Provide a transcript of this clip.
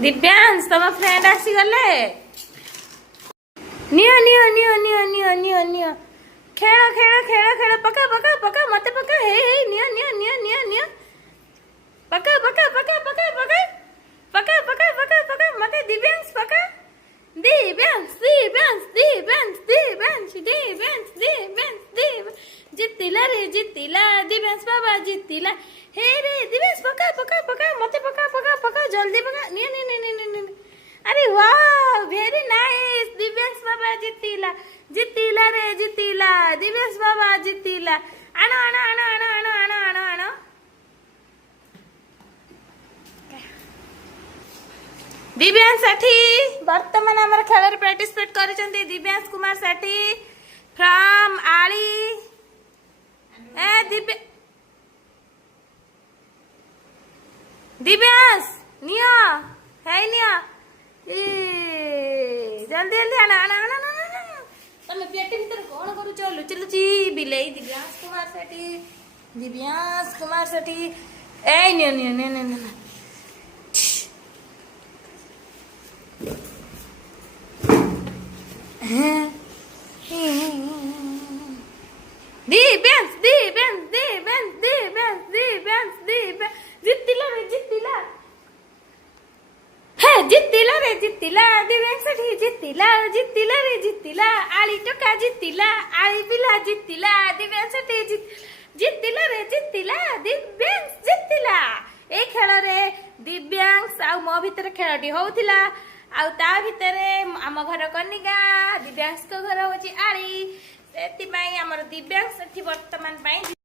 दिव्यांश तुम फ्रेंड आसी गले नियो नियो नियो नियो नियो नियो नियो खेल खेल खेल खेल पका पका पका मत पका हे हे नियो नियो नियो नियो नियो पका पका पका पका पका पका पका पका पका मत दिव्यांश पका दिव्यांश दिव्यांश दिव्यांश दिव्यांश दिव्यांश दिव्यांश दिव्यांश जितिला रे जितिला दिव्यांश बाबा जितिला हे रे दिव्यांश पका पका पका मत पका पका पका जल्दी पका नियो नियो नियो नियो नियो अरे वाह वेरी नाइस दिव्यांश बाबा जितिला जितिला रे जितिला दिव्यांश बाबा जितिला आणो आणो आणो आणो आणो आणो आणो आणो दिव्यांश साठी वर्तमान आमर खेल पार्टिसिपेट करिसंती दिव्यांश कुमार साठी फ्रॉम आली ए दिव्यांश नियो है नियो जल्दी जल्दी आना आना आना आना तुम पेट भीतर कौन करूच लुचि लुचि बिलाई दिव्यांश कुमार साठी ए नियो नियो नियो नियो नियो दिव्यांश दिव्यांश दिव्यांश दिव्यांश दिव्यांश दिव्यांश जितिला रे जितिला जितिला रे जितिला दिव्यांश साठी जितिला जितिला रे जितिला आळी टोका जितिला आळी पिला जितिला दिव्यांश साठी जितिला रे जितिला दिव्यांश जितिला ए खेल रे दिव्यांश आ मो भितर खेलटी होउथिला आ ता भितरे आम घर कनिका दिव्यांश को घर होची आळी सेति पई हमर दिव्यांश साठी वर्तमान पई